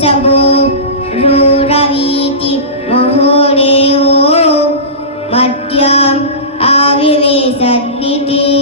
Sabo రూరవీతి మహోరేయో మధ్యాం ఆవివేశన్నితి ప్రాణనుసురు